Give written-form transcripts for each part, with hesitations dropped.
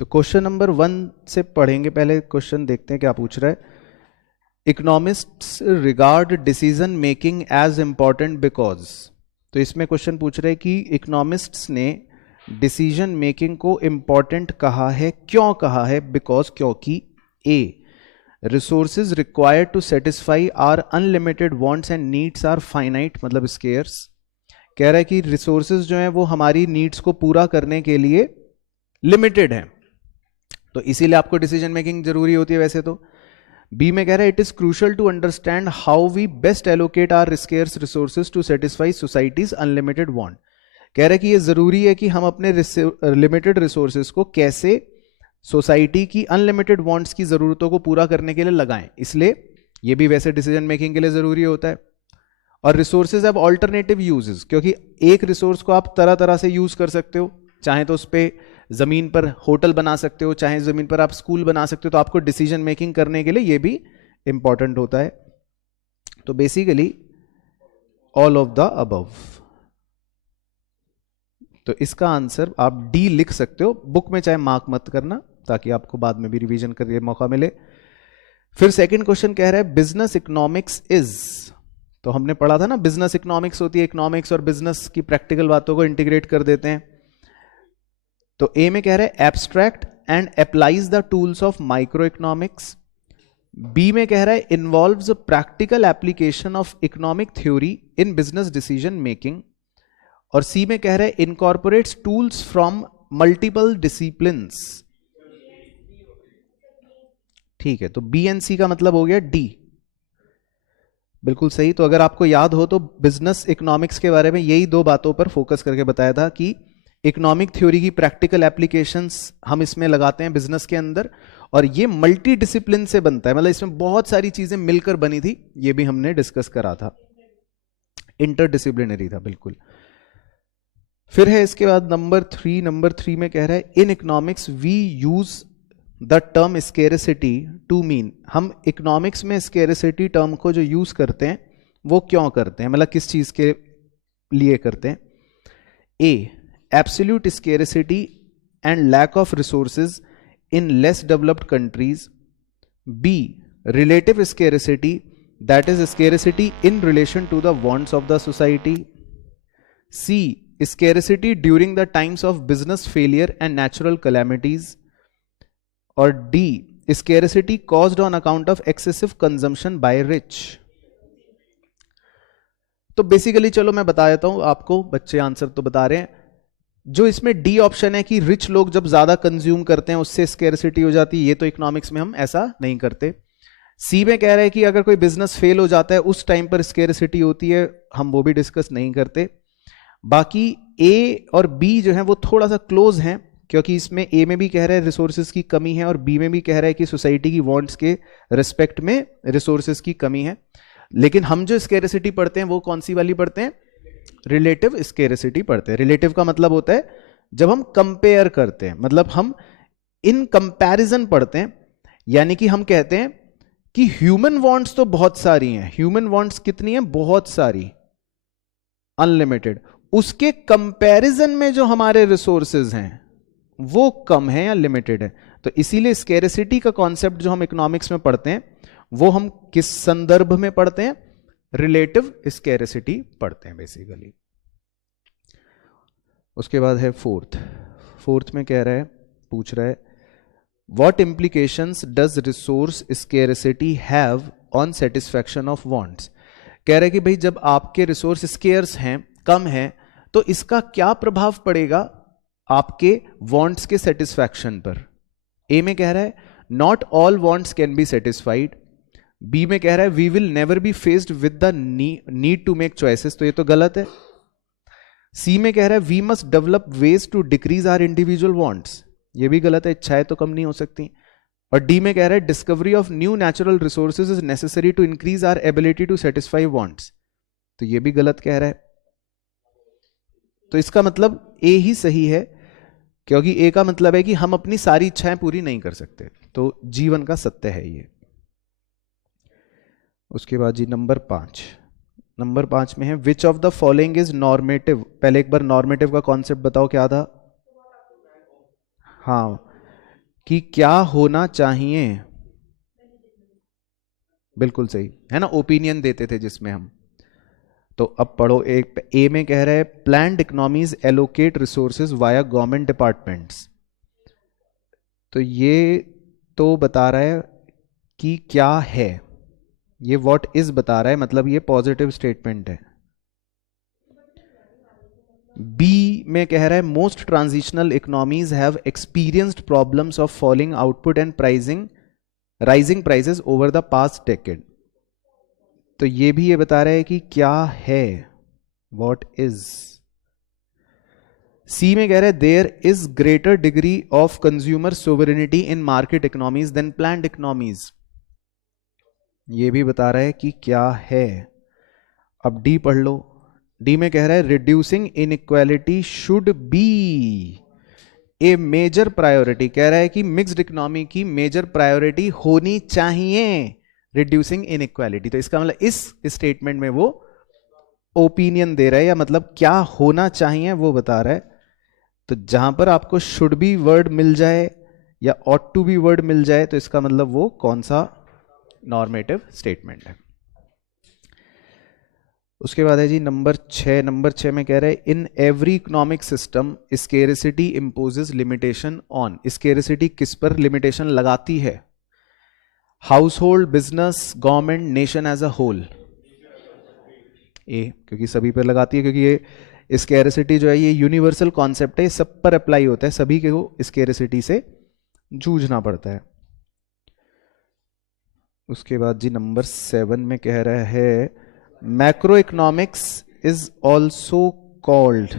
तो question number 1 से पढ़ेंगे, पहले क्वेश्चन देखते हैं क्या पूछ रहा है। Economists regard decision making as important because, तो इसमें क्वेश्चन पूछ रहे हैं कि इकोनॉमिस्ट्स ने डिसीजन मेकिंग को इंपॉर्टेंट कहा है, क्यों कहा है? बिकॉज, क्योंकि A, resources required to satisfy are unlimited wants and needs are finite, मतलब स्केयर्स। कह रहा है कि रिसोर्सेज जो हैं वो हमारी नीड्स को पूरा करने के लिए लिमिटेड हैं, तो इसीलिए आपको डिसीजन मेकिंग जरूरी होती है वैसे तो। बी में कह रहा है it is crucial to understand how we best allocate our scarce resources to satisfy society's unlimited want. कह रहा है कि ये जरूरी है कि हम अपने लिमिटेड रिसोर्सेज को कैसे सोसाइटी की अनलिमिटेड वांट्स की जरूरतों को पूरा करने के लिए लगाएं, इसलिए ये भी वैसे डिसीजन मेकिंग के लिए जरूरी होता है। और रिसोर्सेज हैव ऑल्टरनेटिव यूजेस, क्योंकि एक रिसोर्स को आप तरह तरह से यूज कर सकते हो, चाहे तो उस पर जमीन पर होटल बना सकते हो, चाहे जमीन पर आप स्कूल बना सकते हो, तो आपको डिसीजन मेकिंग करने के लिए ये भी इंपॉर्टेंट होता है। तो basically all of the above, तो इसका आंसर आप डी लिख सकते हो, बुक में चाहे मार्क मत करना ताकि आपको बाद में भी रिवीजन करने मौका मिले। फिर सेकंड क्वेश्चन कह रहा है बिजनेस इकोनॉमिक्स इज, तो हमने पढ़ा था ना बिजनेस इकोनॉमिक्स होती है, इकोनॉमिक्स और बिजनेस की प्रैक्टिकल बातों को इंटीग्रेट कर देते हैं। तो ए में कह रहे हैं abstract and applies the tools of microeconomics. B में कह रहा है involves practical application of economic theory in business decision making. और सी में कह रहे हैं incorporates tools from multiple disciplines. ठीक है, तो बी एंड सी का मतलब हो गया डी, बिल्कुल सही। तो अगर आपको याद हो तो बिजनेस इकोनॉमिक्स के बारे में यही दो बातों पर फोकस करके बताया था कि इकोनॉमिक थ्योरी की प्रैक्टिकल एप्लीकेशंस हम इसमें लगाते हैं बिजनेस के अंदर, और ये मल्टी डिसिप्लिन से बनता है, मतलब इसमें बहुत सारी चीजें मिलकर बनी थी, ये भी हमने डिस्कस करा था, इंटरडिसिप्लिनरी था बिल्कुल। फिर है इसके बाद नंबर 3 में कह रहा है in economics we use the term scarcity to mean, हम इकोनॉमिक्स में स्केरसिटी टर्म को जो यूज करते हैं वो क्यों करते हैं, मतलब किस चीज के लिए करते हैं। A, absolute scarcity and lack of resources in less developed countries. B, relative scarcity, that is scarcity in relation to the wants of the society. C, scarcity during the times of business failure and natural calamities. और D, scarcity caused on account of excessive consumption by rich. तो basically चलो मैं बता देता हूं आपको, बच्चे answer तो बता रहे हैं। जो इसमें डी ऑप्शन है कि रिच लोग जब ज्यादा कंज्यूम करते हैं उससे स्केरसिटी हो जाती है, ये तो इकोनॉमिक्स में हम ऐसा नहीं करते। सी में कह रहे हैं कि अगर कोई बिजनेस फेल हो जाता है उस टाइम पर स्केरसिटी होती है, हम वो भी डिस्कस नहीं करते। बाकी ए और बी जो है वो थोड़ा सा क्लोज हैं, क्योंकि इसमें ए में भी कह रहे हैं रिसोर्सेज की कमी है और बी में भी कह रहा है कि सोसाइटी की वांट्स के रिस्पेक्ट में रिसोर्सेज की कमी है। लेकिन हम जो स्केरसिटी पढ़ते हैं वो कौन सी वाली पढ़ते हैं? रिलेटिव स्केरसिटी पढ़ते हैं। रिलेटिव का मतलब होता है जब हम कंपेयर करते हैं, मतलब हम इन कंपैरिजन पढ़ते हैं, यानी कि हम कहते हैं कि ह्यूमन वांट्स तो बहुत सारी हैं, ह्यूमन वांट्स कितनी हैं? बहुत सारी, अनलिमिटेड। उसके कंपैरिजन में जो हमारे रिसोर्सेज हैं वो कम है या लिमिटेड है। तो इसीलिए स्केरसिटी का कॉन्सेप्ट जो हम इकोनॉमिक्स में पढ़ते हैं वो हम किस संदर्भ में पढ़ते हैं? रिलेटिव स्केरसिटी पढ़ते हैं बेसिकली। उसके बाद है फोर्थ में कह रहा है, पूछ रहा है what implications does resource scarcity have on satisfaction of wants. कह रहा है कि भाई जब आपके रिसोर्स स्केर्स हैं, कम हैं, तो इसका क्या प्रभाव पड़ेगा आपके वांट्स के सेटिस्फैक्शन पर। ए में कह रहा है not all wants can be satisfied. B में कह रहा है we will never be faced with the need to make choices, तो ये तो गलत है। सी में कह रहा है we must develop ways to decrease our individual wants, ये भी गलत है, इच्छाएं तो कम नहीं हो सकती। और डी में कह रहा है discovery of new natural resources is necessary to increase our ability to satisfy wants, तो ये भी गलत कह रहा है। तो इसका मतलब ए ही सही है, क्योंकि ए का मतलब है कि हम अपनी सारी इच्छाएं पूरी नहीं कर सकते, तो जीवन का सत्य है ये। उसके बाद जी नंबर 5 में है which of the following is normative. पहले एक बार नॉर्मेटिव का कॉन्सेप्ट बताओ क्या था? हाँ, कि क्या होना चाहिए, बिल्कुल सही है ना, ओपिनियन देते थे जिसमें हम। तो अब पढ़ो, एक ए में कह रहा है planned economies allocate resources via government departments. तो ये तो बता रहा है कि क्या है, ये व्हाट इज बता रहा है, मतलब ये पॉजिटिव स्टेटमेंट है। बी में कह रहा है most transitional economies have experienced problems of falling output and pricing rising prices over the past decade. तो ये भी ये बता रहा है कि क्या है, व्हाट इज। सी में कह रहा है there is greater degree of consumer sovereignty in market economies than planned economies. ये भी बता रहा है कि क्या है। अब डी पढ़ लो। डी में कह रहा है reducing inequality should be a major priority. कह रहा है कि मिक्स्ड इकोनॉमी की मेजर प्रायोरिटी होनी चाहिए रिड्यूसिंग इनइक्वालिटी। तो इसका मतलब इस स्टेटमेंट में वो ओपिनियन दे रहा है, या मतलब क्या होना चाहिए वो बता रहा है। तो जहां पर आपको शुड बी वर्ड मिल जाए या ऑट टू बी वर्ड मिल जाए, तो इसका मतलब वो कौन सा नॉर्मेटिव स्टेटमेंट है। उसके बाद है जी नंबर 6। नंबर 6 में कह रहे हैं in every economic system scarcity imposes limitation on. Scarcity किस पर लिमिटेशन लगाती है? Household, business, government, nation as a whole. A, क्योंकि सभी पर लगाती है, क्योंकि ये स्केरिसिटी जो है ये यूनिवर्सल कॉन्सेप्ट है, सब पर अप्लाई होता है, सभी को स्केरिसिटी से जूझना पड़ता है। उसके बाद जी नंबर 7 में कह रहा है macro economics is also called.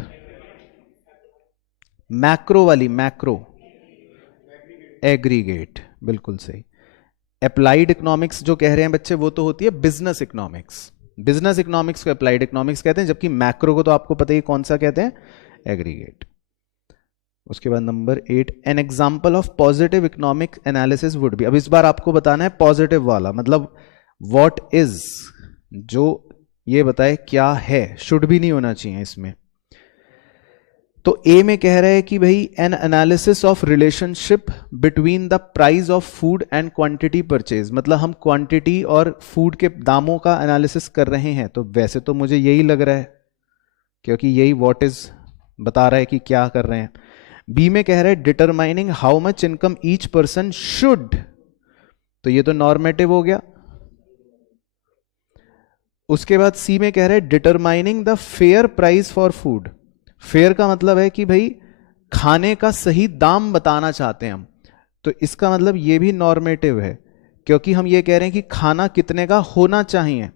Macro वाली, मैक्रो एग्रीगेट, बिल्कुल सही। अप्लाइड इकोनॉमिक्स जो कह रहे हैं बच्चे वो तो होती है बिजनेस इकोनॉमिक्स। बिजनेस इकोनॉमिक्स को अप्लाइड इकोनॉमिक्स कहते हैं, जबकि मैक्रो को तो आपको पता ही कौन सा कहते हैं, एग्रीगेट। उसके बाद number 8 an example of positive economic analysis would be. अब इस बार आपको बताना है पॉजिटिव वाला, मतलब व्हाट इज, जो ये बताए क्या है, शुड भी नहीं होना चाहिए इसमें। तो ए में कह रहे हैं कि भाई N analysis of relationship between the price of food and quantity purchase, मतलब हम क्वांटिटी और फूड के दामों का एनालिसिस कर रहे हैं। तो वैसे तो मुझे यही लग रहा है, क्योंकि यही व्हाट इज बता रहा है कि क्या कर रहे हैं। बी में कह रहे हैं determining how much income each person should, तो ये तो नॉर्मेटिव हो गया। उसके बाद सी में कह रहे हैं determining the fair price for food. Fair का मतलब है कि भाई खाने का सही दाम बताना चाहते हैं हम, तो इसका मतलब ये भी नॉर्मेटिव है, क्योंकि हम ये कह रहे हैं कि खाना कितने का होना चाहिए।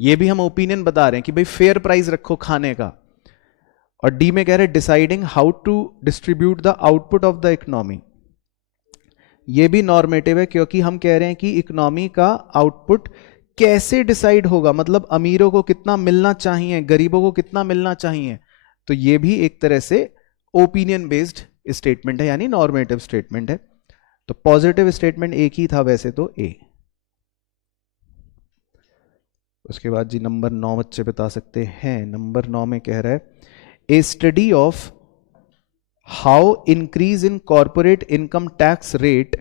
ये भी हम ओपिनियन बता रहे हैं कि भाई फेयर प्राइस रखो खाने का। और डी में कह रहे हैं deciding how to distribute the output of the economy. ये भी नॉर्मेटिव है, क्योंकि हम कह रहे हैं कि इकोनॉमी का आउटपुट कैसे डिसाइड होगा, मतलब अमीरों को कितना मिलना चाहिए, गरीबों को कितना मिलना चाहिए। तो ये भी एक तरह से ओपिनियन बेस्ड स्टेटमेंट है, यानी नॉर्मेटिव स्टेटमेंट है। तो पॉजिटिव स्टेटमेंट एक ही था वैसे तो, ए। उसके बाद जी नंबर 9 बच्चे बता सकते हैं। नंबर 9 में कह रहा है A study of how increase in corporate income tax rate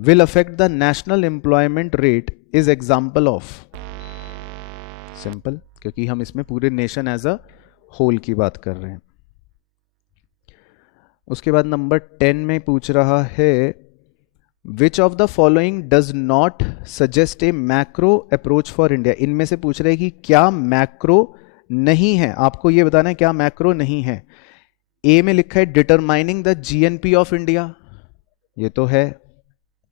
will affect the national employment rate is example of. Simple, क्योंकि हम इसमें पूरे नेशन एज अ होल की बात कर रहे हैं। उसके बाद नंबर 10 में पूछ रहा है which of the following does not suggest A macro approach for India. इनमें से पूछ रहे हैं कि क्या मैक्रो नहीं है, आपको यह बताना है क्या मैक्रो नहीं है। ए में लिखा है determining the GNP of India, ये तो है,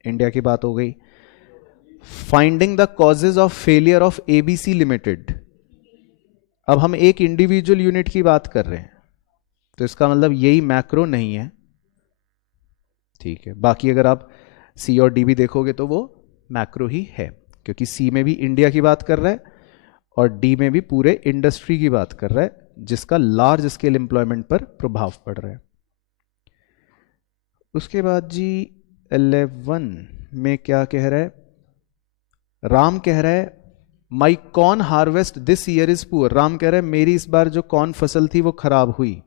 इंडिया की बात हो गई। Finding the causes of failure of ABC limited, अब हम एक इंडिविजुअल यूनिट की बात कर रहे हैं, तो इसका मतलब यही मैक्रो नहीं है, ठीक है। बाकी अगर आप सी और डी भी देखोगे तो वो मैक्रो ही है, क्योंकि सी में भी इंडिया की बात कर रहा है और डी में भी पूरे इंडस्ट्री की बात कर रहा है, जिसका लार्ज स्केल एम्प्लॉयमेंट पर प्रभाव पड़ रहा है। उसके बाद जी 11 में क्या कह रहा है, राम कह रहा है my corn harvest this year is poor. Ram कह रहा है मेरी इस बार जो कॉर्न फसल थी वो खराब हुई।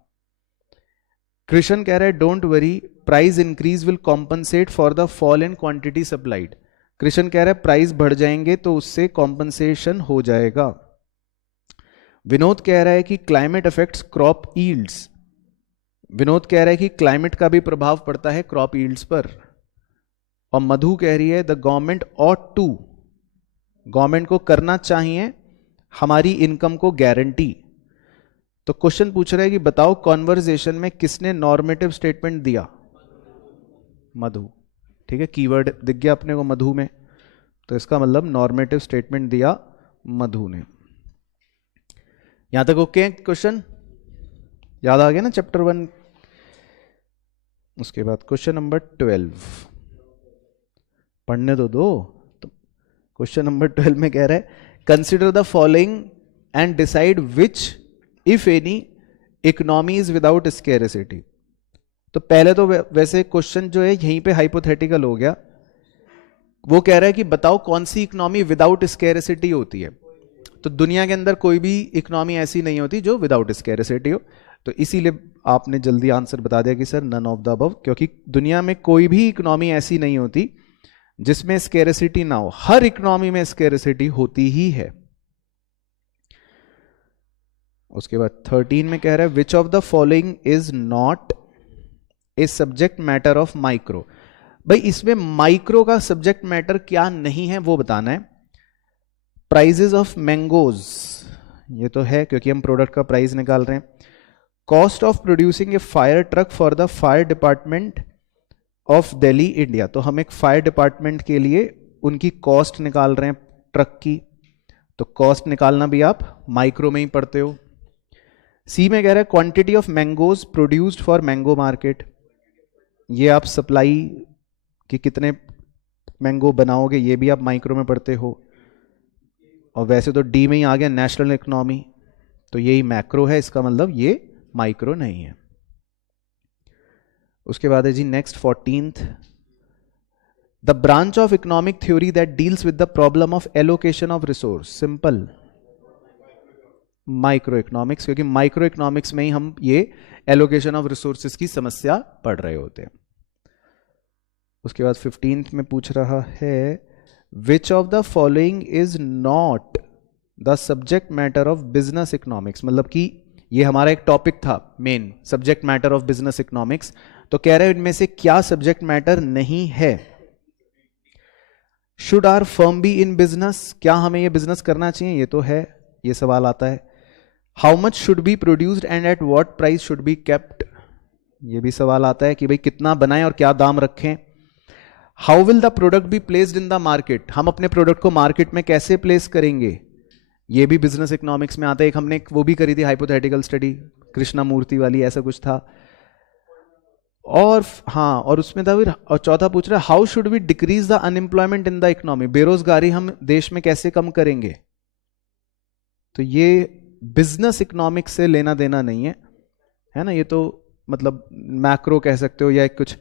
कृष्ण कह रहा है don't worry, price increase will compensate for the fall in quantity supplied. Krishna कह रहा है प्राइस बढ़ जाएंगे तो उससे कॉम्पनसेशन हो जाएगा। विनोद कह रहा है कि climate affects crop yields. Vinod कह रहा है कि क्लाइमेट का भी प्रभाव पड़ता है क्रॉप यील्ड्स पर। और मधु कह रही है the government ought to, government को करना चाहिए हमारी इनकम को गारंटी। तो क्वेश्चन पूछ रहा है कि बताओ कॉन्वर्जेशन में किसने नॉर्मेटिव स्टेटमेंट दिया? मधु। ठीक है, कीवर्ड दिख गया अपने को मधु में, तो इसका मतलब नॉर्मेटिव स्टेटमेंट दिया मधु ने। यहां तक ओके क्वेश्चन? याद आ गया ना चैप्टर 1? उसके बाद क्वेश्चन नंबर 12 पढ़ने तो दो। तो क्वेश्चन नंबर 12 में कह रहा है consider the following and decide which if any economy is without scarcity. तो पहले तो वैसे क्वेश्चन जो है यहीं पे हाइपोथेटिकल हो गया। वो कह रहा है कि बताओ कौन सी इकोनॉमी विदाउट स्केरेसिटी होती है। तो दुनिया के अंदर कोई भी इकोनॉमी ऐसी नहीं होती जो विदाउट स्केरेसिटी हो। तो इसीलिए आपने जल्दी आंसर बता दिया कि sir none of the above, क्योंकि दुनिया में कोई भी इकोनॉमी ऐसी नहीं होती जिसमें स्केरेसिटी ना हो। हर इकोनॉमी में स्केरेसिटी होती ही है। उसके बाद 13 में कह रहा है which of the following is not a subject matter of micro. भाई इसमें माइक्रो का सब्जेक्ट मैटर क्या नहीं है वो बताना है। प्राइजेस ऑफ मैंगोज, ये तो है क्योंकि हम प्रोडक्ट का प्राइस निकाल रहे हैं। Cost of producing A fire truck for the fire department of Delhi India. तो हम एक फायर डिपार्टमेंट के लिए उनकी कॉस्ट निकाल रहे हैं ट्रक की। तो कॉस्ट निकालना भी आप माइक्रो में ही पढ़ते हो। सी में कह रहा है quantity of mangoes produced for mango market. ये आप सप्लाई कि कितने मैंगो बनाओगे ये भी आप माइक्रो में पढ़ते हो। और वैसे तो डी में ही आ गया नेशनल इकोनॉमी, तो यही मैक्रो है, इसका मतलब ये माइक्रो नहीं है। उसके बाद है जी next 14th, the branch of economic theory that deals with the problem of allocation of resource. Simple, microeconomics, क्योंकि माइक्रो इकोनॉमिक्स में ही हम ये एलोकेशन ऑफ रिसोर्सेज की समस्या पढ़ रहे होते हैं। उसके बाद 15th में पूछ रहा है which of the following is not the subject matter of business economics. मतलब कि ये हमारा एक टॉपिक था main, subject matter of business economics. तो कह रहे हैं इनमें से क्या सब्जेक्ट मैटर नहीं है। Should our firm be in business, क्या हमें ये बिजनेस करना चाहिए, ये तो है, ये सवाल आता है। How much should be produced and at what price should be kept, ये भी सवाल आता है कि भाई कितना बनाएं और क्या दाम रखें। How will the product be placed in the market, हम अपने प्रोडक्ट को मार्केट में कैसे प्लेस करेंगे, ये भी बिजनेस इकोनॉमिक्स में आता है। एक हमने वो भी करी थी हाइपोथेटिकल स्टडी, कृष्णा मूर्ति वाली, ऐसा कुछ था। और हाँ, और उसमें था फिर, और चौथा पूछ रहा है how should we decrease the unemployment in the economy, बेरोजगारी हम देश में कैसे कम करेंगे। तो ये बिजनेस इकोनॉमिक्स से लेना देना नहीं है ना, ये तो मतलब मैक्रो कह सकते हो या एक कुछ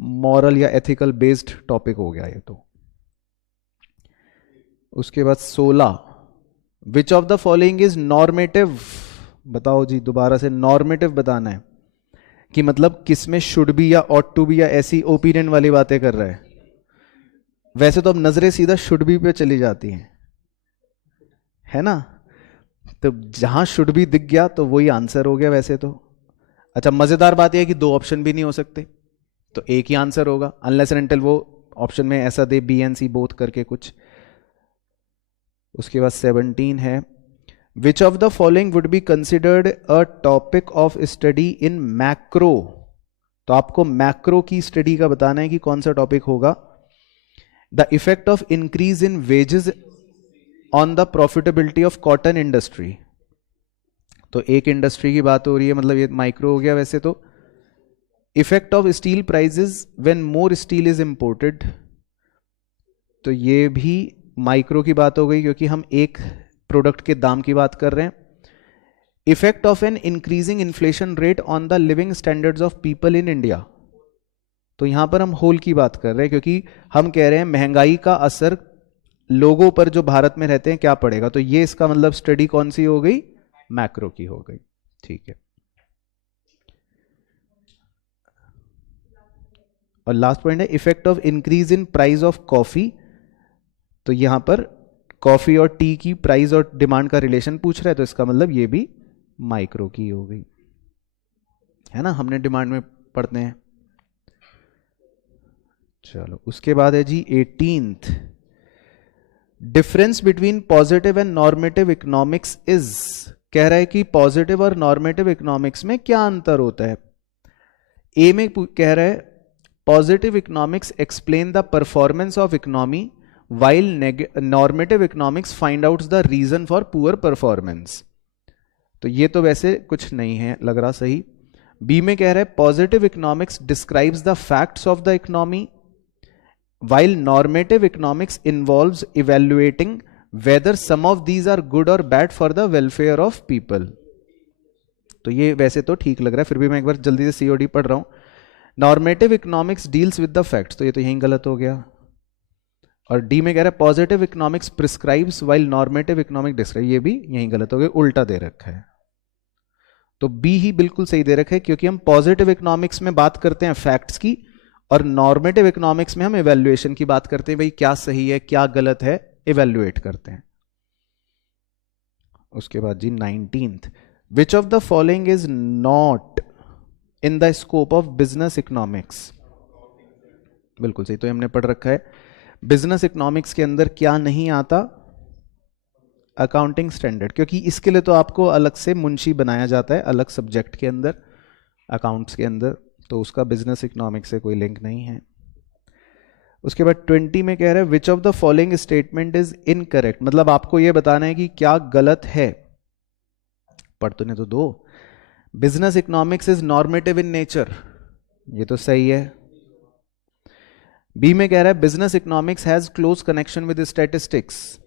मॉरल या एथिकल बेस्ड टॉपिक हो गया ये तो। उसके बाद 16, विच of the following is normative. बताओ जी, दोबारा से नॉर्मेटिव बताना है कि मतलब किसमें शुड बी या ऑट टू बी या ऐसी ओपिनियन वाली बातें कर रहा है। वैसे तो अब नजरें सीधा शुड बी पे चली जाती हैं, है ना, तो जहां शुड बी दिख गया तो वही आंसर हो गया वैसे तो। अच्छा, मजेदार बात यह है कि दो ऑप्शन भी नहीं हो सकते, तो एक ही आंसर होगा अनलेस एंड अनटिल वो ऑप्शन में ऐसा D B and C both करके कुछ। उसके बाद 17 है which of the following would be considered a topic of study in macro. तो आपको मैक्रो की स्टडी का बताना है कि कौन सा टॉपिक होगा। The effect of increase in wages on the profitability of cotton industry. तो एक इंडस्ट्री की बात हो रही है, मतलब ये माइक्रो हो गया वैसे तो। Effect of steel prices when more steel is imported, तो ये भी माइक्रो की बात हो गई क्योंकि हम एक प्रोडक्ट के दाम की बात कर रहे हैं। Effect of an increasing inflation rate on the living standards of people in India, तो यहां पर हम होल की बात कर रहे हैं क्योंकि हम कह रहे हैं महंगाई का असर लोगों पर जो भारत में रहते हैं क्या पड़ेगा। तो ये इसका मतलब स्टडी कौन सी हो गई, मैक्रो की हो गई। ठीक है, और लास्ट पॉइंट है effect of increase in price of coffee, तो यहां पर कॉफी और टी की प्राइस और डिमांड का रिलेशन पूछ रहा है, तो इसका मतलब ये भी माइक्रो की हो गई, है ना, हमने डिमांड में पढ़ते हैं। चलो उसके बाद है जी 18th, difference between positive and normative economics is, कह रहा है कि पॉजिटिव और नॉर्मेटिव इकोनॉमिक्स में क्या अंतर होता है। ए में कह रहा है positive economics explain the performance of economy while normative economics find out the reason for poor performance, तो ये तो वैसे कुछ नहीं है लग रहा सही। बी में कह रहा है positive economics describes the facts of the economy while normative economics involves evaluating whether some of these are good or bad for the welfare of people, तो ये वैसे तो ठीक लग रहा है, फिर भी मैं एक बार जल्दी से सीओडी पढ़ रहा हूं। Normative economics deals with the facts, तो ये तो यहीं गलत हो गया। और डी में कह रहा है positive economics prescribes while normative economic describe, ये भी यहीं गलत हो गया, उल्टा दे रखा है। तो बी ही बिल्कुल सही दे रखा है, क्योंकि हम पॉजिटिव इकोनॉमिक्स में बात करते हैं फैक्ट्स की और नॉर्मेटिव इकोनॉमिक्स में हम इवैल्यूएशन की बात करते हैं, भाई क्या सही है क्या गलत है, इवैल्यूएट करते हैं। उसके बाद जी 19th, which of the following is not in the scope of business economics, बिल्कुल सही, तो हमने पढ़ रखा है। बिजनेस इकोनॉमिक्स के अंदर क्या नहीं आता, अकाउंटिंग स्टैंडर्ड, क्योंकि इसके लिए तो आपको अलग से मुंशी बनाया जाता है अलग सब्जेक्ट के अंदर, अकाउंट्स के अंदर, तो उसका बिजनेस इकोनॉमिक्स से कोई लिंक नहीं है। उसके बाद 20 में कह रहा है which of the following statement is incorrect, मतलब आपको यह बताना है कि क्या गलत है। पढ़ तो ने तो दो, business economics is normative in nature, ये तो सही है। बी में कह रहा है business economics has close connection with statistics,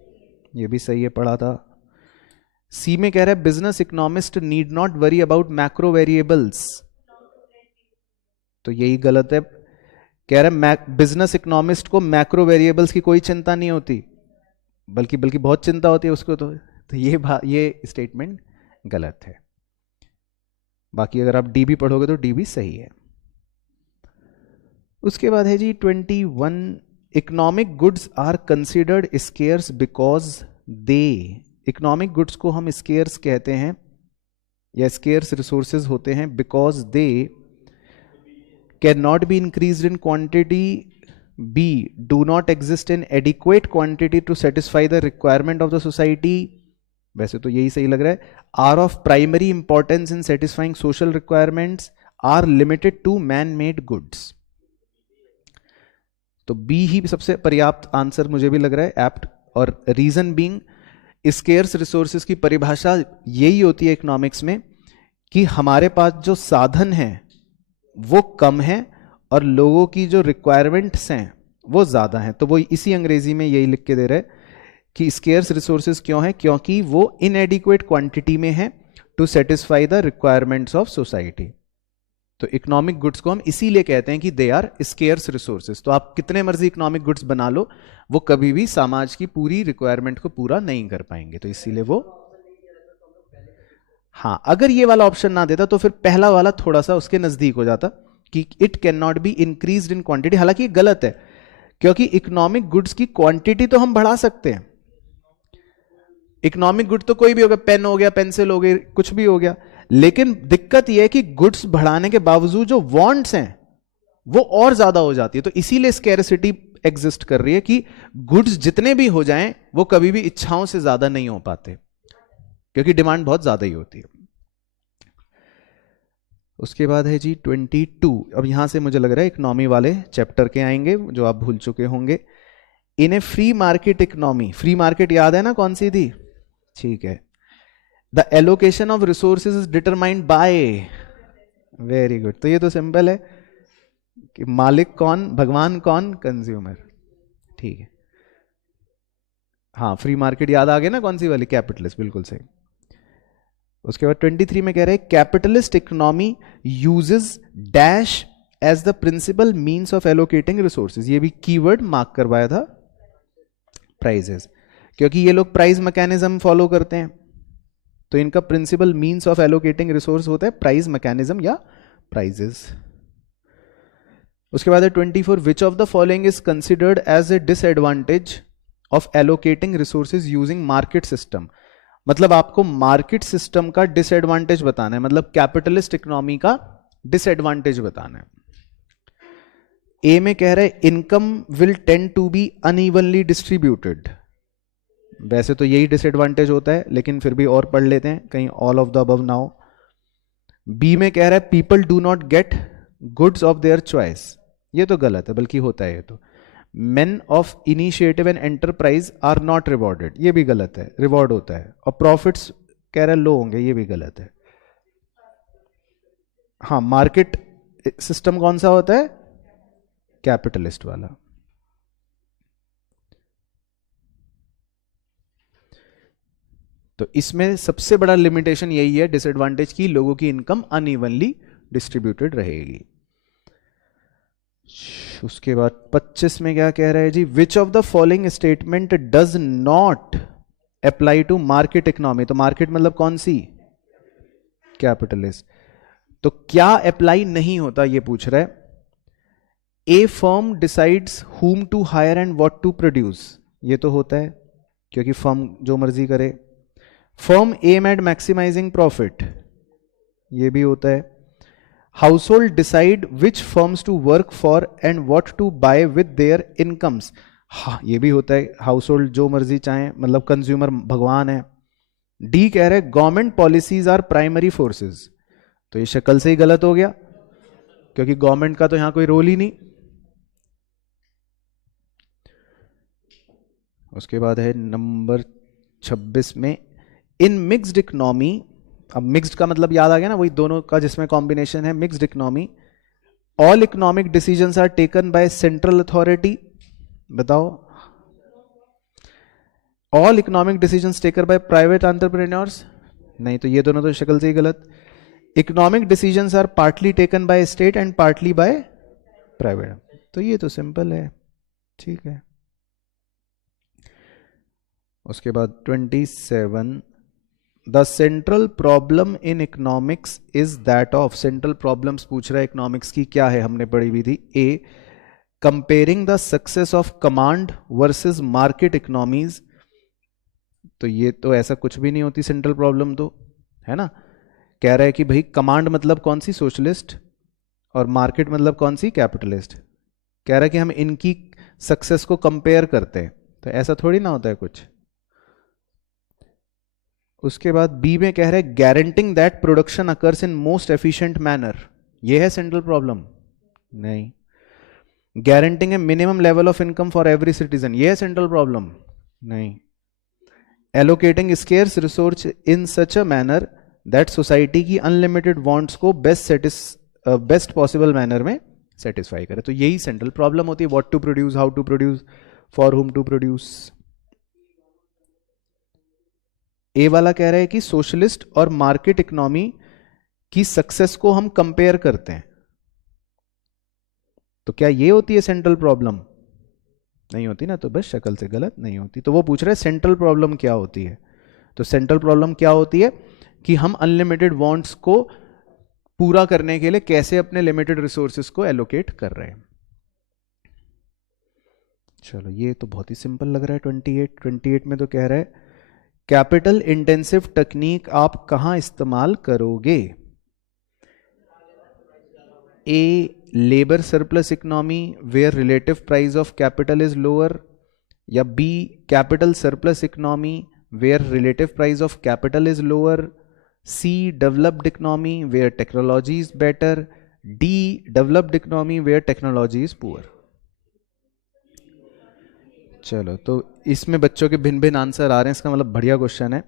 ये भी सही है, पढ़ा था। सी में कह रहा है business economist need not worry about macro variables, तो यही गलत है। कह रहा है बिजनेस इकोनॉमिस्ट को मैक्रो वेरिएबल्स की कोई चिंता नहीं होती, बल्कि बहुत चिंता होती है उसको, तो ये स्टेटमेंट गलत है। बाकी अगर आप डी भी पढ़ोगे तो डी भी सही है। उसके बाद है जी 21, economic goods are considered scarce because they, economic goods को हम स्केयर्स कहते हैं या स्केयर्स रिसोर्सेज होते हैं because they can not be increased in quantity, B do not exist in adequate quantity to satisfy the requirement of the society, वैसे तो यही सही लग रहा है। Are of primary importance in satisfying social requirements, are limited to man made goods, तो B ही सबसे पर्याप्त आंसर मुझे भी लग रहा है, एप्ट। और रीजन बीइंग स्केर्स रिसोर्सेज की परिभाषा यही होती है इकोनॉमिक्स में कि हमारे पास जो साधन हैं वो कम है और लोगों की जो रिक्वायरमेंट्स हैं वो ज्यादा हैं, तो वो इसी अंग्रेजी में यही लिख के दे रहे हैं कि स्केर्स रिसोर्सेज क्यों है, क्योंकि वो इनएडिक्वेट क्वांटिटी में है to satisfy the requirements of society. तो इकोनॉमिक गुड्स को हम इसीलिए कहते हैं कि दे आर स्केर्स रिसोर्सेज। तो आप कितने मर्जी इकोनॉमिक गुड्स बना लो, वो कभी भी समाज की पूरी रिक्वायरमेंट को पूरा नहीं कर पाएंगे, तो इसीलिए वो, हाँ, अगर ये वाला ऑप्शन ना देता तो फिर पहला वाला थोड़ा सा उसके नजदीक हो जाता कि it can not be increased in quantity, हालांकि गलत है, क्योंकि इकोनॉमिक गुड्स की क्वांटिटी तो हम बढ़ा सकते हैं। इकोनॉमिक गुड तो कोई भी हो गया, पेन हो गया, पेंसिल हो गई, कुछ भी हो गया, लेकिन दिक्कत यह है कि गुड्स बढ़ाने के बावजूद जो वांट्स हैं वो और ज्यादा हो जाती है, तो इसीलिए स्कैरसिटी एग्जिस्ट कर रही है कि गुड्स जितने भी हो जाएं वो कभी भी इच्छाओं से ज्यादा नहीं हो पाते, क्योंकि डिमांड बहुत ज्यादा ही होती है। उसके बाद है जी 22, अब यहां से मुझे लग रहा है इकोनॉमी वाले चैप्टर के आएंगे जो आप भूल चुके होंगे। In a free market economy, free market याद है ना कौन सी थी, ठीक है। The allocation of resources is determined by, very good, तो ये तो सिंपल है कि मालिक कौन, भगवान कौन, कंज्यूमर, ठीक है। हाँ, फ्री मार्केट याद आ गया ना कौन सी वाली, कैपिटलिस्ट, बिल्कुल सही। उसके बाद 23 में कह रहे हैं capitalist economy uses dash as the principal means of allocating resources, ये भी कीवर्ड मार्क करवाया था, प्राइजेस, क्योंकि ये लोग प्राइस मैकेनिज्म फॉलो करते हैं, तो इनका principal means of allocating resource होता है प्राइस मैकेनिज्म या प्राइजेस। उसके बाद है 24, which of the following is considered as a disadvantage of allocating resources using market system. मतलब आपको मार्केट सिस्टम का डिसएडवांटेज बताना है, मतलब कैपिटलिस्ट इकोनॉमी का डिसएडवांटेज बताना है। ए में कह रहे हैं income will tend to be unevenly distributed. वैसे तो यही डिसएडवांटेज होता है, लेकिन फिर भी और पढ़ लेते हैं, कहीं ऑल ऑफ द अबव ना हो। बी में कह रहा है people do not get goods of their choice. ये तो गलत है, बल्कि होता है ये तो। Men of initiative and enterprise are not rewarded, ये भी गलत है, रिवॉर्ड होता है। और प्रॉफिट्स कह रहा है लो होंगे, ये भी गलत है। हाँ, मार्केट सिस्टम कौन सा होता है? कैपिटलिस्ट वाला। तो इसमें सबसे बड़ा लिमिटेशन यही है डिसएडवांटेज की, लोगों की इनकम अनइवनली डिस्ट्रीब्यूटेड रहेगी। उसके बाद 25 में क्या कह रहा है जी, which of the following statement does not apply to market economy. तो मार्केट मतलब कौन सी? कैपिटलिस्ट। तो क्या अप्लाई नहीं होता ये पूछ रहा है। A firm decides whom to hire and what to produce, ये तो होता है क्योंकि फर्म जो मर्जी करे। Firm aim at maximising profit, ये भी होता है। Household decide which firms to work for and what to buy with their incomes, हाँ ये भी होता है, हाउसहोल्ड जो मर्जी चाहे, मतलब कंज्यूमर भगवान है। डी कह रहे हैं government policies are primary forces, तो ये शक्ल से ही गलत हो गया क्योंकि गवर्नमेंट का तो यहां कोई रोल ही नहीं। उसके बाद है नंबर 26 में, इन मिक्स्ड इकोनॉमी, अब मिक्स्ड का मतलब याद आ गया ना, वही दोनों का जिसमें कॉम्बिनेशन है, mixed economy, all economic decisions are taken by central authority. बताओ, all economic decisions taken by private entrepreneurs, नहीं, तो ये दोनों तो शक्ल से ही गलत। Economic decisions are partly taken by state and partly by private, तो ये तो सिंपल है, ठीक है। उसके बाद 27, the central problem in economics is that of, central problems पूछ रहा है इकोनॉमिक्स की, क्या है, हमने पढ़ी हुई थी। A comparing the success of command versus market economies, तो ये तो ऐसा कुछ भी नहीं होती सेंट्रल प्रॉब्लम, तो है ना। कह रहा है कि भाई कमांड मतलब कौन सी? सोशलिस्ट, और मार्केट मतलब कौन सी? कैपिटलिस्ट। कह रहा है कि हम इनकी सक्सेस को कंपेयर करते हैं, तो ऐसा थोड़ी ना होता है कुछ। उसके बाद बी में कह रहे हैं guaranteeing that production occurs in most efficient manner, ये है सेंट्रल प्रॉब्लम? नहीं। Guaranteeing a minimum level of income for every citizen, ये है सेंट्रल प्रॉब्लम? नहीं। Allocating scarce resource in such a manner that society की अनलिमिटेड वांट्स को best possible manner में satisfy करे, तो यही सेंट्रल प्रॉब्लम होती है। What to produce, how to produce, for whom to produce. A वाला कह रहा है कि सोशलिस्ट और मार्केट इकोनॉमी की सक्सेस को हम कंपेयर करते हैं, तो क्या ये होती है सेंट्रल प्रॉब्लम? नहीं होती ना, तो बस शक्ल से गलत, नहीं होती। तो वो पूछ रहे हैं सेंट्रल प्रॉब्लम क्या होती है, तो सेंट्रल प्रॉब्लम क्या होती है कि हम अनलिमिटेड वांट्स को पूरा करने के लिए कैसे अपने लिमिटेड रिसोर्सेज को एलोकेट कर रहे हैं। चलो, ये तो बहुत ही सिंपल लग रहा है। 28 में तो कह रहा है कैपिटल इंटेंसिव टेक्निक आप कहां इस्तेमाल करोगे? A labour surplus economy where relative price of capital is lower, या B capital surplus economy where relative price of capital is lower, C developed economy where technology is better, D developed economy where technology is poor. चलो, तो इसमें बच्चों के भिन्न भिन्न answer आ रहे हैं, इसका मतलब बढ़िया क्वेश्चन है।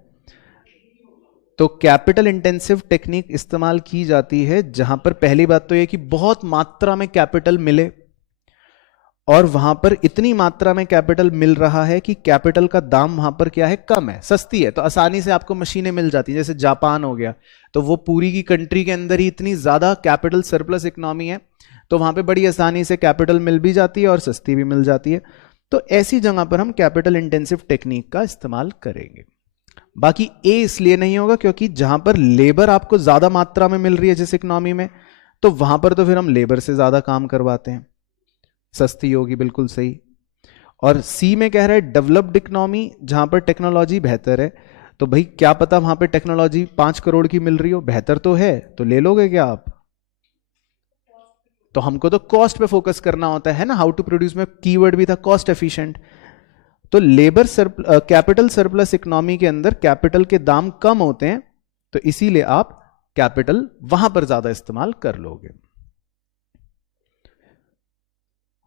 तो कैपिटल इंटेंसिव टेक्निक इस्तेमाल की जाती है जहां पर पहली बात तो यह कि बहुत मात्रा में कैपिटल मिले, और वहां पर इतनी मात्रा में कैपिटल मिल रहा है कि कैपिटल का दाम वहां पर क्या है? कम है, सस्ती है, तो आसानी से आपको मशीनें मिल जाती हैं। जैसे जापान हो गया, तो वो पूरी की कंट्री के अंदर ही इतनी ज्यादा कैपिटल सरप्लस इकोनॉमी है, तो वहां पे बड़ी आसानी से कैपिटल मिल भी जाती है और सस्ती भी मिल जाती है। तो ऐसी जगह पर हम कैपिटल इंटेंसिव टेक्निक का इस्तेमाल करेंगे। बाकी ए इसलिए नहीं होगा क्योंकि जहां पर लेबर आपको ज्यादा मात्रा में मिल रही है जिस इकोनॉमी में, तो वहां पर तो फिर हम लेबर से ज्यादा काम करवाते हैं, सस्ती होगी, बिल्कुल सही। और सी में कह रहा है डेवलप्ड इकोनॉमी, जहां पर टेक्नोलॉजी बेहतर है। तो भाई क्या पता वहां पे टेक्नोलॉजी 5 करोड़ की मिल रही हो, बेहतर तो है, तो ले लोगे क्या आप? तो हमको तो कॉस्ट पे फोकस करना होता है ना, हाउ टू प्रोड्यूस में कीवर्ड भी था कॉस्ट एफिशिएंट। तो लेबर कैपिटल सरप्लस इकोनॉमी के अंदर कैपिटल के दाम कम होते हैं, तो इसीलिए आप कैपिटल वहां पर ज्यादा इस्तेमाल कर लोगे।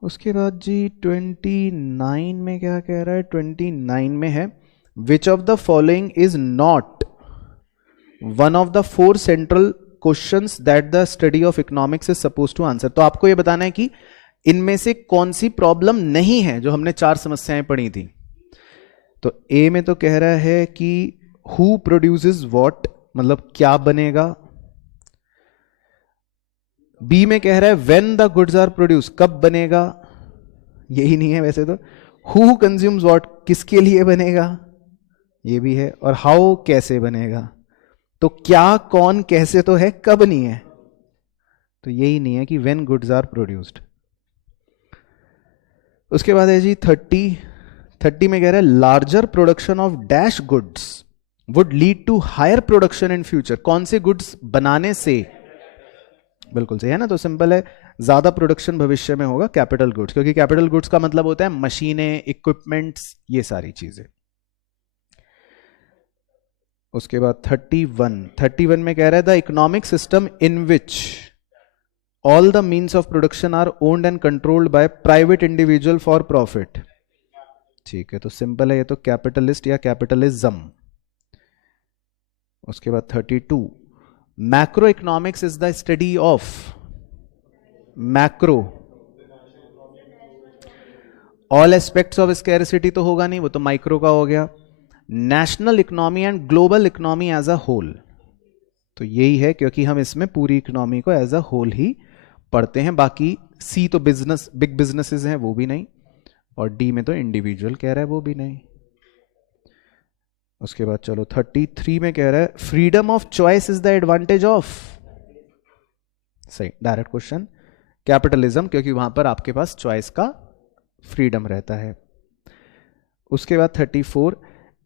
उसके बाद जी 29 में क्या कह रहा है? 29 में है which of the following is not one of the 4 central questions that the study of economics is suppose to answer. तो आपको यह बताना है कि इनमें से कौन सी प्रॉब्लम नहीं है जो हमने 4 समस्याएं पढ़ी थी। तो ए में तो कह रहा है कि हु प्रोड्यूसेस व्हाट, मतलब क्या बनेगा। बी में कह रहा है when the goods are produce, कब बनेगा, यही नहीं है वैसे तो। हु कंज्यूम्स व्हाट, किसके लिए बनेगा, ये भी है। और हाउ, कैसे बनेगा। तो क्या, कौन, कैसे तो है, कब नहीं है। तो यही नहीं है कि व्हेन गुड्स आर प्रोड्यूस्ड। उसके बाद है जी 30 में कह रहा है larger production of dash goods would lead to higher production in future. कौन से गुड्स बनाने से, बिल्कुल सही है ना। तो सिंपल है, ज्यादा प्रोडक्शन भविष्य में होगा कैपिटल गुड्स, क्योंकि कैपिटल गुड्स का मतलब होता है मशीनें, इक्विपमेंट्स, ये सारी चीजें। उसके बाद 31 में कह रहा है the economic system in which all the means of production are owned and controlled by private individual for profit. ठीक है, तो सिंपल है ये तो, कैपिटलिस्ट या कैपिटलिज्म। उसके बाद 32 macro economics is the study of macro all aspects of scarcity, तो होगा नहीं, वो तो माइक्रो का हो गया। National economy and global economy as a whole, तो यही है, क्योंकि हम इसमें पूरी इकोनॉमी को एज अ होल ही पढ़ते हैं। बाकी सी तो बिजनेस, बिग बिजनेसेस हैं, वो भी नहीं। और डी में तो इंडिविजुअल कह रहा है, वो भी नहीं। उसके बाद चलो 33 में कह रहा है freedom of choice is the advantage of, सही डायरेक्ट क्वेश्चन, कैपिटलिज्म, क्योंकि वहां पर आपके पास चॉइस का फ्रीडम रहता है। उसके बाद 34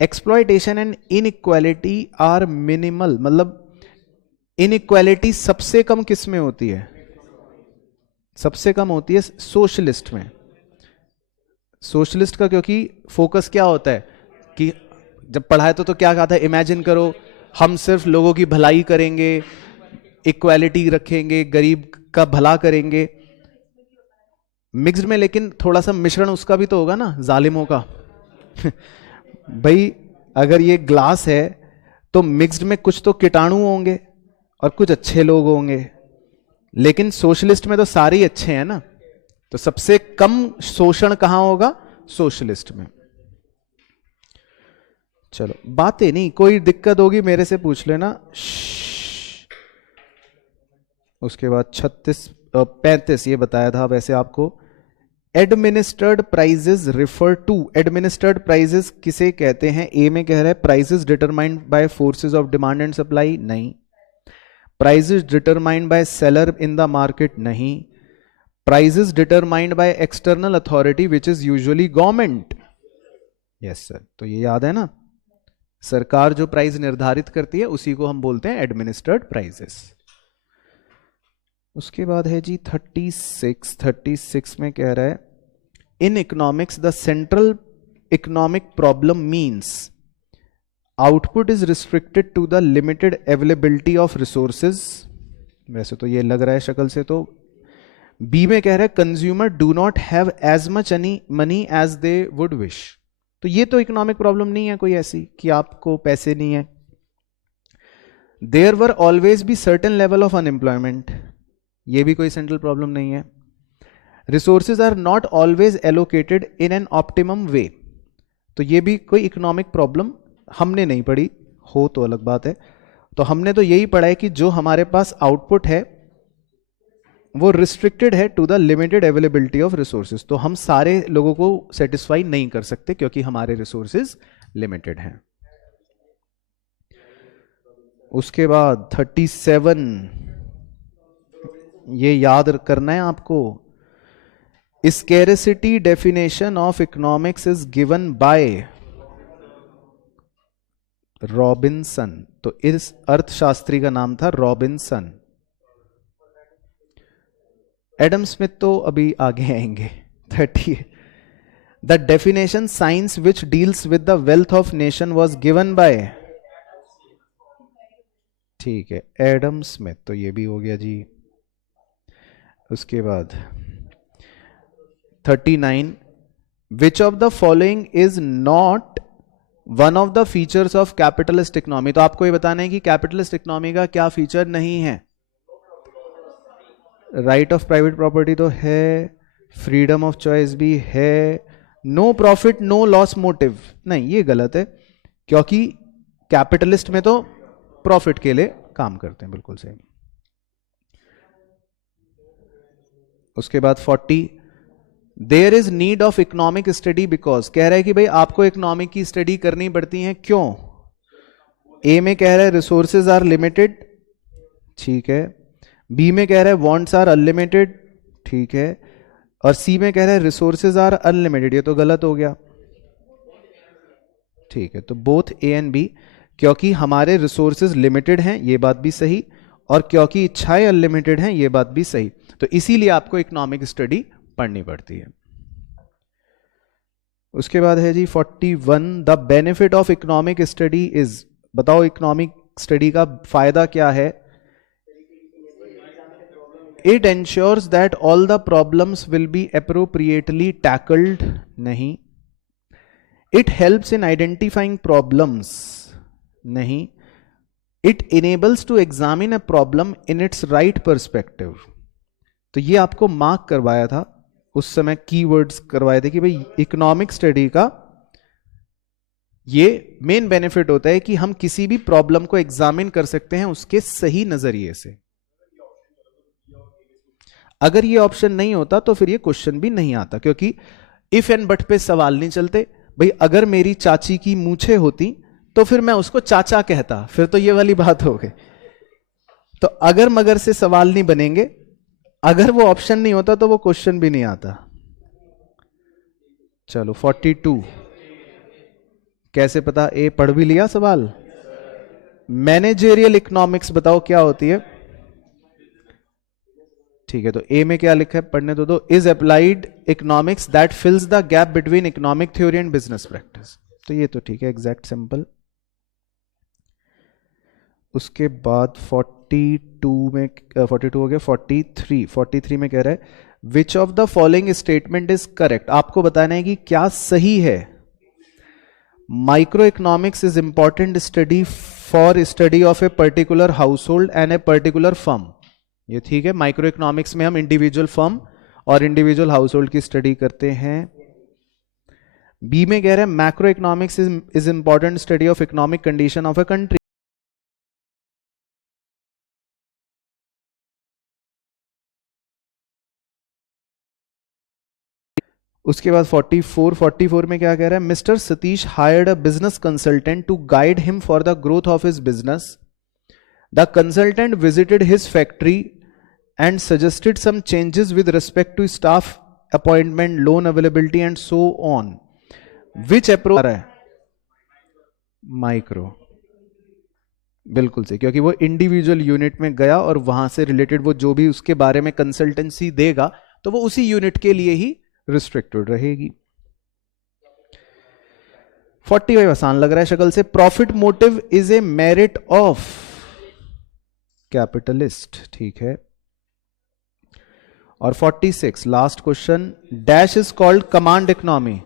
exploitation and inequality are minimal, मतलब इनइक्वालिटी सबसे कम किस में होती है? सबसे कम होती है सोशलिस्ट में। सोशलिस्ट का क्योंकि फोकस क्या होता है कि जब पढ़ाए तो क्या कहा था, इमेजिन करो हम सिर्फ लोगों की भलाई करेंगे, इक्वालिटी रखेंगे, गरीब का भला करेंगे। मिक्स्ड में लेकिन थोड़ा सा मिश्रण उसका भी तो होगा ना, जालिमों का। भाई अगर ये ग्लास है तो मिक्स्ड में कुछ तो कीटाणु होंगे और कुछ अच्छे लोग होंगे, लेकिन सोशलिस्ट में तो सारे ही अच्छे हैं ना। तो सबसे कम शोषण कहां होगा? सोशलिस्ट में। चलो बातें नहीं, कोई दिक्कत होगी मेरे से पूछ लेना। उसके बाद 35 ये बताया था वैसे आपको। Administered prices refer to, administered prices किसे कहते हैं? ए में कह रहा है prices determined by forces of demand and supply, नहीं। Prices determined by seller in the market, नहीं। Prices determined by external authority which is usually government, yes sir. तो ये याद है ना, सरकार जो प्राइस निर्धारित करती है उसी को हम बोलते हैं एडमिनिस्टर्ड प्राइजेस। उसके बाद है जी 36 में कह रहा है in economics the central economic problem means output is restricted to the limited availability of resources. वैसे तो ये लग रहा है शक्ल से तो। बी में कह रहा है consumer do not have as much money as they would wish. तो ये तो इकोनॉमिक प्रॉब्लम नहीं है कोई ऐसी कि आपको पैसे नहीं है। There were always be certain level of unemployment, ये भी कोई सेंट्रल प्रॉब्लम नहीं है। Resources are not always allocated in an optimum way, तो ये भी कोई इकोनॉमिक प्रॉब्लम हमने नहीं पढ़ी, हो तो अलग बात है। तो हमने तो यही पढ़ा है कि जो हमारे पास आउटपुट है वो रिस्ट्रिक्टेड है to the limited availability of resources. तो हम सारे लोगों को सेटिस्फाई नहीं कर सकते क्योंकि हमारे रिसोर्सेज लिमिटेड हैं। उसके बाद 37 ये याद करना है आपको, scarcity definition of economics is given by Robinson. तो इस अर्थशास्त्री का नाम था रॉबिन्सन। एडम स्मिथ तो अभी आगे आएंगे। 30 the definition science which deals with the wealth of nation was given by, ठीक है, एडम स्मिथ। तो ये भी हो गया जी। उसके बाद 39 विच of the following is not one of the features of capitalist economy. तो आपको ये बताना है कि कैपिटलिस्ट इकोनॉमी का क्या फीचर नहीं है। राइट ऑफ प्राइवेट प्रॉपर्टी तो है, फ्रीडम ऑफ चॉइस भी है, no profit no loss motive नहीं, ये गलत है, क्योंकि कैपिटलिस्ट में तो प्रॉफिट के लिए काम करते हैं, बिल्कुल सही। उसके बाद 40 there is need of economic study because, कह रहा है कि भाई आपको इकोनॉमिक की स्टडी करनी पड़ती है, क्यों। ए में कह रहा है रिसोर्सेज आर लिमिटेड, ठीक है। बी में कह रहा है वांट्स आर अनलिमिटेड, ठीक है। और सी में कह रहा है रिसोर्सेज आर अनलिमिटेड, ये तो गलत हो गया, ठीक है। तो बोथ ए एंड बी, क्योंकि हमारे रिसोर्सेज लिमिटेड हैं, ये बात भी सही, और क्योंकि इच्छाएं अनलिमिटेड हैं, ये बात भी सही। तो इसीलिए आपको इकोनॉमिक स्टडी पढ़नी पड़ती है। उसके बाद है जी 41 the benefit of economic study is, बताओ इकोनॉमिक स्टडी का फायदा क्या है। It ensures that all the problems will be appropriately tackled, नहीं। It helps in identifying problems, नहीं। It enables to examine a problem in its right perspective. तो ये आपको मार्क करवाया था उस समय, कीवर्ड्स करवाए थे कि भाई इकोनॉमिक स्टडी का ये मेन बेनिफिट होता है कि हम किसी भी प्रॉब्लम को एग्जामिन कर सकते हैं उसके सही नजरिए से। अगर ये ऑप्शन नहीं होता तो फिर ये क्वेश्चन भी नहीं आता, क्योंकि इफ एंड बट पे सवाल नहीं चलते। भाई अगर मेरी चाची की मूछें होती तो फिर मैं उसको चाचा कहता, फिर तो ये वाली बात हो गई। तो अगर मगर से सवाल नहीं बनेंगे, अगर वो ऑप्शन नहीं होता तो वो क्वेश्चन भी नहीं आता। चलो 42 कैसे पता, ए पढ़ भी लिया सवाल। मैनेजेरियल इकोनॉमिक्स बताओ क्या होती है, ठीक है। तो ए में क्या लिखा है, पढ़ने दो। Is applied economics that फिल्स the gap between economic theory and business practice. तो ये तो ठीक है, एग्जैक्ट सिंपल। उसके बाद 42 में 42 हो गया। 43 में कह रहा है which of the following statement is correct. आपको बताना है कि क्या सही है। Micro economics is important study for study of a particular house hold and a particular firm, ये ठीक है। माइक्रो इकोनॉमिक्स में हम इंडिविजुअल फर्म और इंडिविजुअल हाउस होल्ड की स्टडी करते हैं। बी में कह रहे हैं macro economics is important study of economic condition of a country. उसके बाद 44 में क्या कह रहा है, mister Satish hired a business consultant to guide him for the growth of his business. The consultant visited his factory and suggested some changes with respect to staff appointment, loan availability and so on. Which approach है, micro, बिल्कुल से, क्योंकि वो individual unit में गया और वहां से रिलेटेड वो जो भी उसके बारे में कंसल्टेंसी देगा तो वो उसी यूनिट के लिए ही रिस्ट्रिक्टेड रहेगी। 45 आसान लग रहा है शक्ल से। Profit motive is a merit of capitalist, ठीक है। और 46 last question, dash is called command economy.